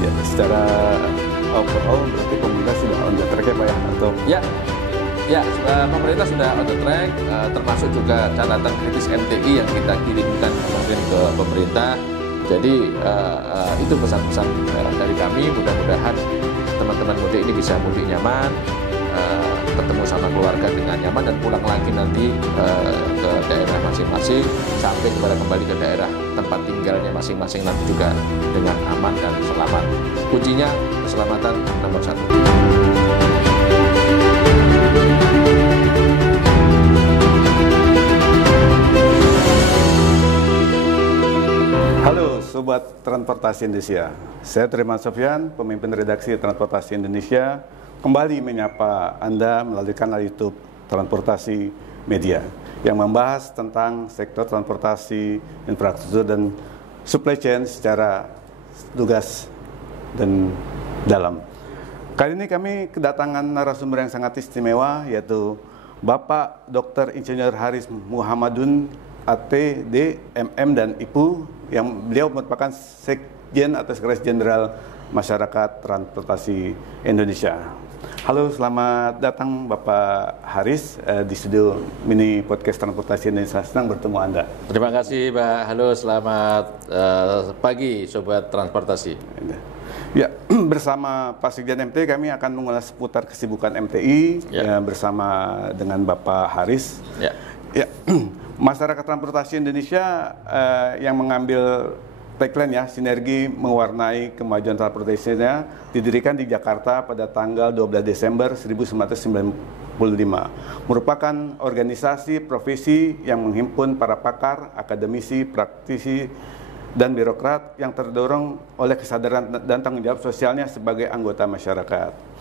Ya, secara overall berarti pemerintah sudah on the track ya Pak ya? Atau Pemerintah sudah on the track, termasuk juga catatan kritis MTI yang kita kirimkan kemarin ke pemerintah. Jadi itu pesan-pesan dari kami. Mudah-mudahan teman-teman mudik ini bisa mudik nyaman, ketemu sama keluarga dengan nyaman dan pulang lagi nanti ke daerah masing-masing sampai kembali ke daerah tempat tinggalnya masing-masing nanti juga dengan aman dan selamat. Kuncinya keselamatan nomor satu. Halo Sobat Transportasi Indonesia, saya Triman Sofyan, pemimpin redaksi Transportasi Indonesia, kembali menyapa Anda melalui kanal YouTube Transportasi Media yang membahas tentang sektor transportasi, infrastruktur, dan supply chain secara lugas dan dalam. Kali ini kami kedatangan narasumber yang sangat istimewa, yaitu Bapak Dr. Insinyur Haris Muhammadun, ATD, MM, dan IPU, yang beliau merupakan Sekjen atau Sekretaris Jenderal Masyarakat Transportasi Indonesia. Halo, selamat datang Bapak Haris di studio mini podcast Transportasi Indonesia. Senang bertemu Anda. Terima kasih Pak. Halo, selamat pagi Sobat Transportasi. Ya, bersama Pak Sekjen MTI kami akan mengulas seputar kesibukan MTI bersama dengan Bapak Haris. Ya, masyarakat transportasi Indonesia yang mengambil tagline ya, sinergi mewarnai kemajuan transportasinya, didirikan di Jakarta pada tanggal 12 Desember 1995. Merupakan organisasi profesi yang menghimpun para pakar, akademisi, praktisi, dan birokrat yang terdorong oleh kesadaran dan tanggung jawab sosialnya sebagai anggota masyarakat.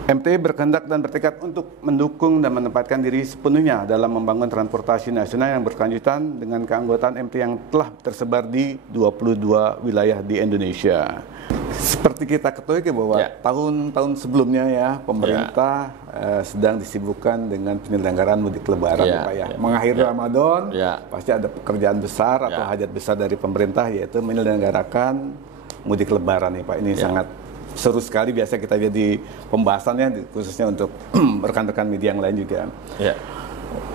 MTI berkehendak dan bertekad untuk mendukung dan menempatkan diri sepenuhnya dalam membangun transportasi nasional yang berkelanjutan dengan keanggotaan MTI yang telah tersebar di 22 wilayah di Indonesia. Seperti kita ketahui bahwa tahun-tahun sebelumnya ya, pemerintah sedang disibukkan dengan penyelenggaraan mudik lebaran Pak ya. Mengakhiri Ramadan, pasti ada pekerjaan besar atau hajat besar dari pemerintah, yaitu menyelenggarakan mudik lebaran nih Pak. Ini sangat seru sekali, biasa kita lihat di pembahasannya, khususnya untuk rekan-rekan media yang lain juga.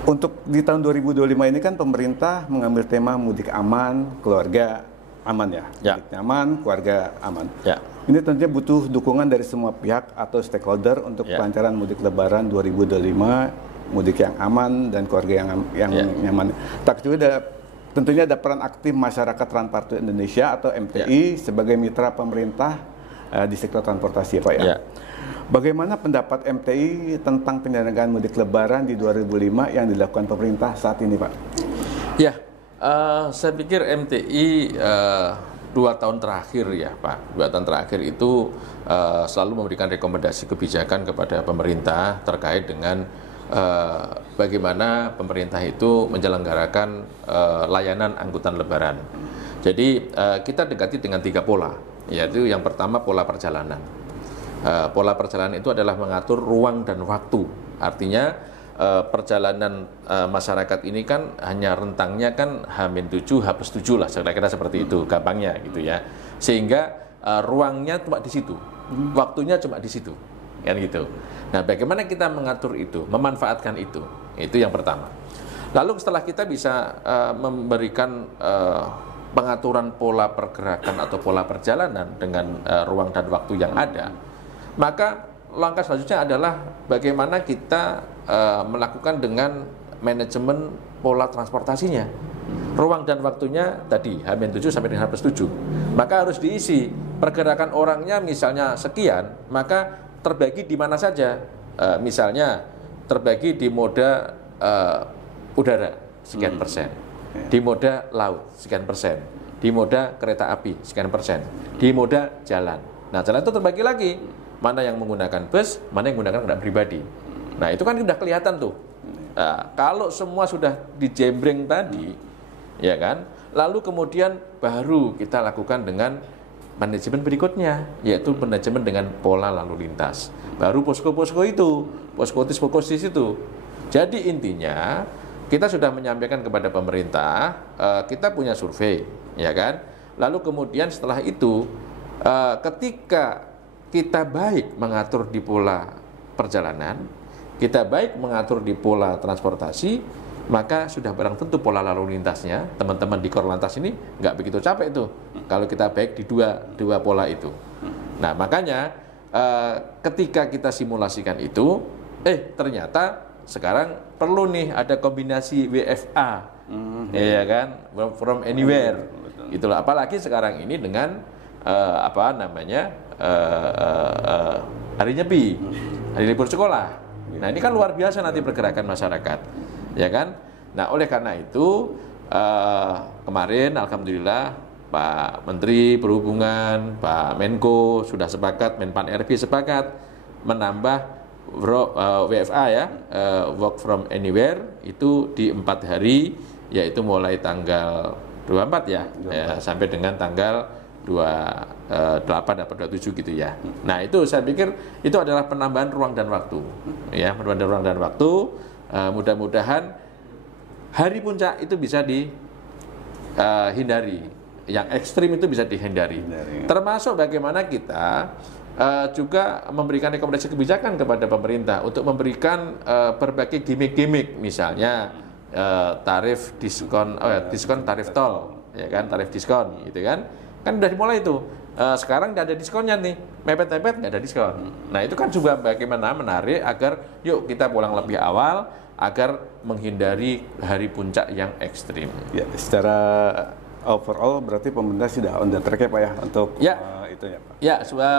Untuk di tahun 2025 ini kan pemerintah mengambil tema mudik aman, keluarga aman ya. Mudik nyaman, keluarga aman. Ini tentunya butuh dukungan dari semua pihak atau stakeholder untuk kelancaran mudik lebaran 2025, mudik yang aman dan keluarga yang nyaman. Tentunya ada peran aktif masyarakat Transportasi Indonesia atau MTI sebagai mitra pemerintah di sektor transportasi ya Pak ya. Bagaimana pendapat MTI tentang penyelenggaraan mudik lebaran di 2005 yang dilakukan pemerintah saat ini Pak? Saya pikir MTI 2 tahun terakhir ya Pak, 2 tahun terakhir itu selalu memberikan rekomendasi kebijakan kepada pemerintah terkait dengan bagaimana pemerintah itu menyelenggarakan layanan angkutan lebaran. Jadi kita dekati dengan 3 pola, yaitu yang pertama pola perjalanan. Pola perjalanan itu adalah mengatur ruang dan waktu. Artinya perjalanan masyarakat ini kan hanya rentangnya kan H-7, H+7 lah, kira-kira seperti itu gampangnya gitu ya. Sehingga ruangnya cuma di situ, waktunya cuma di situ, kan gitu. Nah, bagaimana kita mengatur itu, memanfaatkan itu yang pertama. Lalu setelah kita bisa memberikan pengaturan pola pergerakan atau pola perjalanan dengan ruang dan waktu yang ada, maka langkah selanjutnya adalah bagaimana kita melakukan dengan manajemen pola transportasinya. Ruang dan waktunya tadi H-7 sampai dengan H+7, maka harus diisi. Pergerakan orangnya misalnya sekian, maka terbagi di mana saja. Misalnya terbagi di moda udara sekian persen, di moda laut sekian persen, di moda kereta api sekian persen, di moda jalan. Nah, jalan itu terbagi lagi, mana yang menggunakan bus, mana yang menggunakan kendaraan pribadi. Nah, itu kan sudah kelihatan tuh. Nah, kalau semua sudah dijembreng tadi, ya kan, lalu kemudian baru kita lakukan dengan manajemen berikutnya, yaitu manajemen dengan pola lalu lintas. Baru posko-posko itu, posko-posko itu. Jadi intinya kita sudah menyampaikan kepada pemerintah, kita punya survei, ya kan. Lalu kemudian setelah itu ketika kita baik mengatur di pola perjalanan, kita baik mengatur di pola transportasi, maka sudah barang tentu pola lalu lintasnya teman-teman di Korlantas ini nggak begitu capek tuh kalau kita baik di dua pola itu. Nah makanya ketika kita simulasikan itu, ternyata sekarang perlu nih ada kombinasi WFA, ya kan, work from anywhere, itulah. Apalagi sekarang ini dengan hari nyepi, hari libur sekolah. Nah ini kan luar biasa nanti pergerakan masyarakat, ya kan. Nah oleh karena itu kemarin alhamdulillah Pak Menteri Perhubungan, Pak Menko sudah sepakat, Menpan RB sepakat menambah WFA ya, work from anywhere itu di 4 hari, yaitu mulai tanggal 24 ya, sampai dengan tanggal 28 atau 27 gitu ya. Nah itu saya pikir itu adalah penambahan ruang dan waktu, ya, penambahan ruang dan waktu. Mudah-mudahan hari puncak itu bisa dihindari, yang ekstrim itu bisa dihindari. Termasuk bagaimana kita juga memberikan rekomendasi kebijakan kepada pemerintah untuk memberikan berbagai gimmick-gimmick, misalnya tarif diskon, tarif tol, ya kan, tarif diskon, gitu kan udah dimulai itu. Sekarang nggak ada diskonnya nih, mepet-mepet nggak ada diskon. Nah itu kan juga bagaimana menarik agar yuk kita pulang lebih awal agar menghindari hari puncak yang ekstrim. Ya, secara overall berarti pemerintah sudah on the track ya Pak ya untuk itu ya Pak? Ya,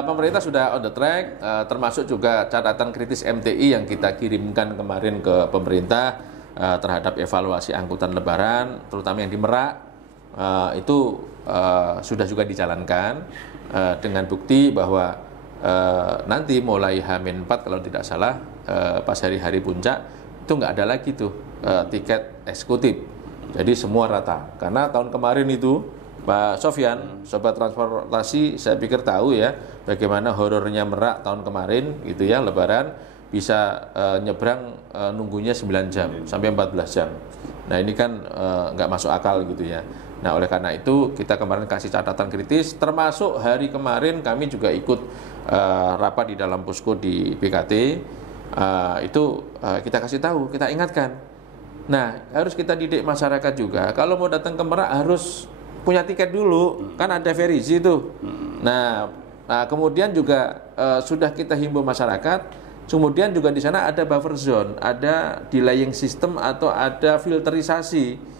pemerintah sudah on the track, termasuk juga catatan kritis MTI yang kita kirimkan kemarin ke pemerintah terhadap evaluasi angkutan lebaran, terutama yang di Merak, itu sudah juga dijalankan dengan bukti bahwa nanti mulai H-4 kalau tidak salah, pas hari-hari puncak itu nggak ada lagi tuh tiket eksekutif. Jadi semua rata. Karena tahun kemarin itu Pak Sofyan, Sobat Transportasi, saya pikir tahu ya bagaimana horornya Merak tahun kemarin gitu ya, Lebaran bisa nyebrang nunggunya 9 jam sampai 14 jam. Nah ini kan nggak masuk akal gitu ya. Nah oleh karena itu kita kemarin kasih catatan kritis, termasuk hari kemarin kami juga ikut rapat di dalam posko di BKT, kita kasih tahu, kita ingatkan. Nah harus kita didik masyarakat juga, kalau mau datang ke Merak harus punya tiket dulu, kan ada verisi tuh. Nah kemudian juga sudah kita himbau masyarakat, kemudian juga di sana ada buffer zone, ada delaying system atau ada filterisasi.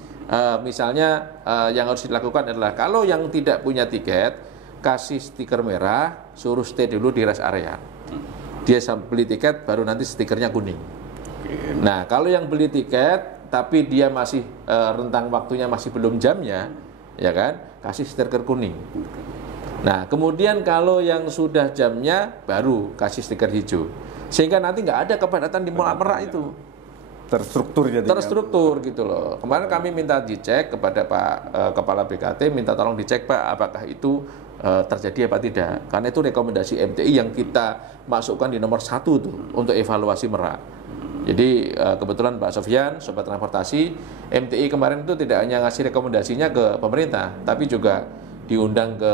Misalnya yang harus dilakukan adalah kalau yang tidak punya tiket, kasih stiker merah, suruh stay dulu di rest area. Dia beli tiket baru nanti stikernya kuning. Nah kalau yang beli tiket tapi dia masih rentang waktunya masih belum jamnya, ya kan, kasih stiker kuning. Nah kemudian kalau yang sudah jamnya baru kasih stiker hijau, sehingga nanti nggak ada kepadatan di Mall Merak itu. Terstruktur jadi. Terstruktur gitu loh. Kemarin kami minta dicek kepada Pak Kepala BKT, minta tolong dicek Pak apakah itu terjadi apa tidak. Karena itu rekomendasi MTI yang kita masukkan di nomor 1 tuh untuk evaluasi Merak. Jadi kebetulan Pak Sofyan, Sobat Transportasi, MTI kemarin itu tidak hanya ngasih rekomendasinya ke pemerintah, tapi juga diundang ke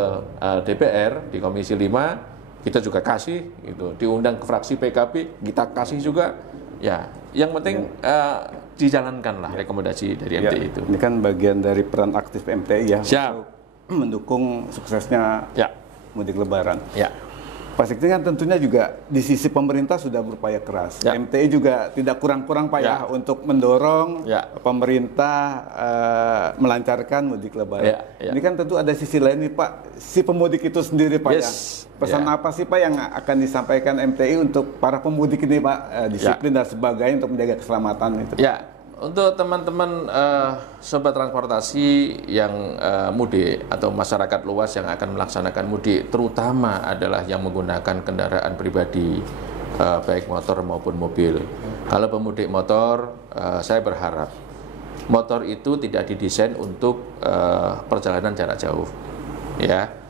DPR di Komisi 5, kita juga kasih gitu. Diundang ke fraksi PKB, kita kasih juga. Ya, yang penting dijalankanlah rekomendasi dari MTI itu. Ini kan bagian dari peran aktif MTI ya. Siap. Untuk mendukung suksesnya mudik Lebaran. Ya. Pak Sekjen kan tentunya juga di sisi pemerintah sudah berupaya keras. Ya. MTI juga tidak kurang-kurang Pak ya untuk mendorong pemerintah melancarkan mudik Lebaran. Ini kan tentu ada sisi lain nih Pak, si pemudik itu sendiri Pak ya. Pesan apa sih Pak yang akan disampaikan MTI untuk para pemudik ini Pak, disiplin dan sebagainya untuk menjaga keselamatan itu? Ya, untuk teman-teman Sobat Transportasi yang mudik atau masyarakat luas yang akan melaksanakan mudik, terutama adalah yang menggunakan kendaraan pribadi, baik motor maupun mobil. Kalau pemudik motor, saya berharap motor itu tidak didesain untuk perjalanan jarak jauh, ya.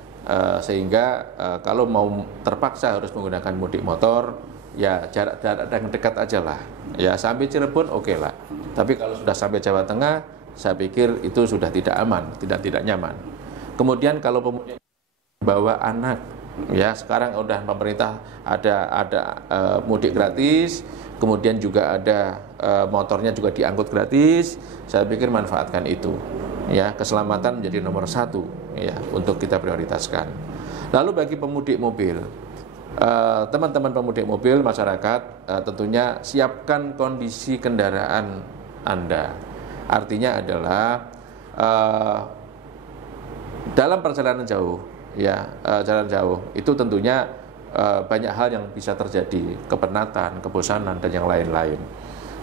Sehingga kalau mau terpaksa harus menggunakan mudik motor, ya jarak yang dekat aja lah, ya sampai Cirebon oke lah. Tapi kalau sudah sampai Jawa Tengah, saya pikir itu sudah tidak aman, tidak nyaman. Kemudian kalau pemudik bawa anak. Ya, sekarang udah pemerintah ada mudik gratis, kemudian juga ada motornya juga diangkut gratis. Saya pikir manfaatkan itu. Ya, keselamatan menjadi nomor 1 ya untuk kita prioritaskan. Lalu bagi pemudik mobil, teman-teman pemudik mobil, masyarakat, tentunya siapkan kondisi kendaraan Anda. Artinya adalah dalam perjalanan jauh, ya, jalan jauh itu tentunya banyak hal yang bisa terjadi, kepenatan, kebosanan dan yang lain-lain.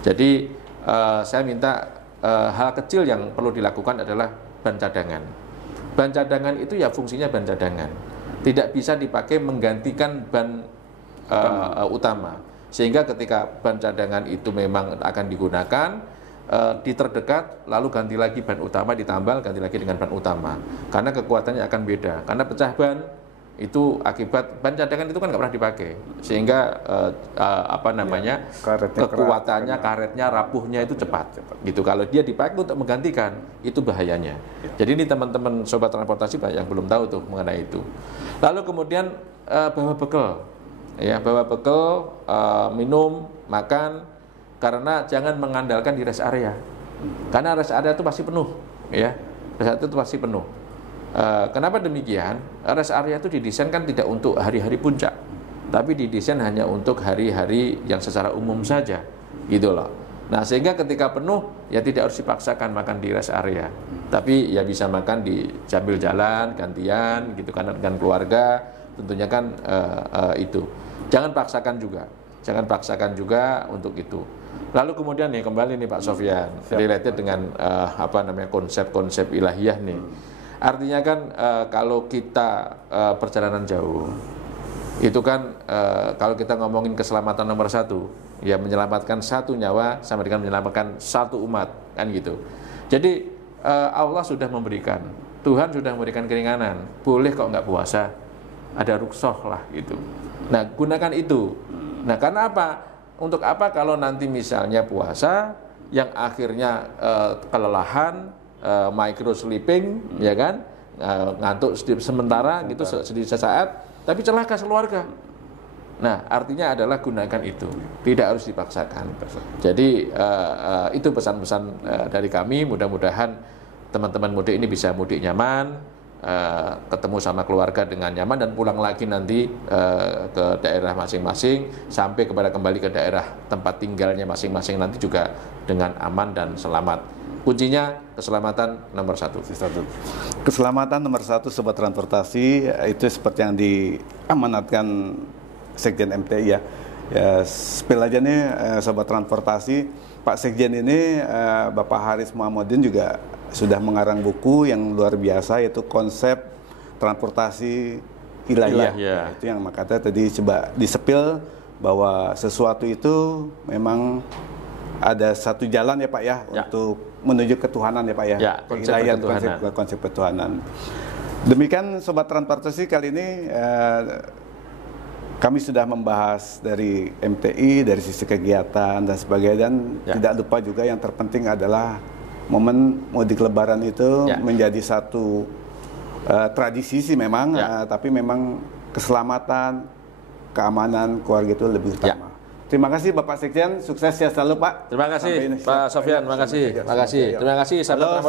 Jadi saya minta hal kecil yang perlu dilakukan adalah ban cadangan. Ban cadangan itu ya fungsinya ban cadangan, tidak bisa dipakai menggantikan ban utama. Sehingga ketika ban cadangan itu memang akan digunakan, di terdekat lalu ganti lagi ban utama, ditambal ganti lagi dengan ban utama, karena kekuatannya akan beda. Karena pecah ban itu akibat ban cadangan itu kan nggak pernah dipakai, sehingga kekuatannya, karetnya, rapuhnya itu cepat. Gitu. Kalau dia dipakai untuk menggantikan, itu bahayanya. Jadi ini teman-teman sobat transportasi banyak yang belum tahu tuh mengenai itu. Lalu kemudian bawa bekal, ya, bawa bekal, minum, makan, karena jangan mengandalkan di rest area, karena rest area itu pasti penuh, ya, rest area itu pasti penuh. Kenapa demikian? Rest area itu didesain kan tidak untuk hari-hari puncak, tapi didesain hanya untuk hari-hari yang secara umum saja, gitu loh. Nah, sehingga ketika penuh ya tidak harus dipaksakan makan di rest area, tapi ya bisa makan di sambil jalan gantian, gitu kan, dengan keluarga. Tentunya kan itu jangan paksakan juga untuk itu. Lalu kemudian nih kembali nih Pak Sofyan, related dengan konsep-konsep ilahiyah nih. Artinya kan kalau kita perjalanan jauh, itu kan kalau kita ngomongin keselamatan nomor 1, ya menyelamatkan 1 nyawa sama dengan menyelamatkan 1 umat, kan gitu. Jadi Allah sudah memberikan, Tuhan sudah memberikan keringanan, boleh kok nggak puasa, ada rukhsah lah gitu. Nah, gunakan itu. Nah, karena apa? Untuk apa kalau nanti misalnya puasa yang akhirnya kelelahan, micro sleeping, ya kan, ngantuk sementara gitu sesaat, tapi celaka keluarga. Nah, artinya adalah gunakan itu, tidak harus dipaksakan. Jadi itu pesan-pesan dari kami. Mudah-mudahan teman-teman mudik ini bisa mudik nyaman, ketemu sama keluarga dengan nyaman, dan pulang lagi nanti ke daerah masing-masing, sampai kembali ke daerah tempat tinggalnya masing-masing nanti juga dengan aman dan selamat. Kuncinya keselamatan nomor 1. Keselamatan nomor 1 sobat transportasi, itu seperti yang diamanatkan Sekjen MTI ya. Ya, spill aja nih sobat transportasi, Pak Sekjen ini Bapak Haris Muhammadin juga sudah mengarang buku yang luar biasa, yaitu konsep transportasi ilahiyah. Itu yang makanya tadi coba disepil bahwa sesuatu itu memang ada satu jalan ya Pak ya, untuk menuju ketuhanan ya Pak ya, konsep ketuhanan. Demikian sobat transportasi, kali ini kami sudah membahas dari MTI, dari sisi kegiatan dan sebagainya, dan tidak lupa juga yang terpenting adalah momen mudik Lebaran itu menjadi satu tradisi sih memang, tapi memang keselamatan, keamanan keluarga itu lebih utama. Terima kasih Bapak Sekjen, sukses ya selalu Pak. Terima kasih Pak Sofyan, terima kasih. Terima kasih. Terima kasih sahabat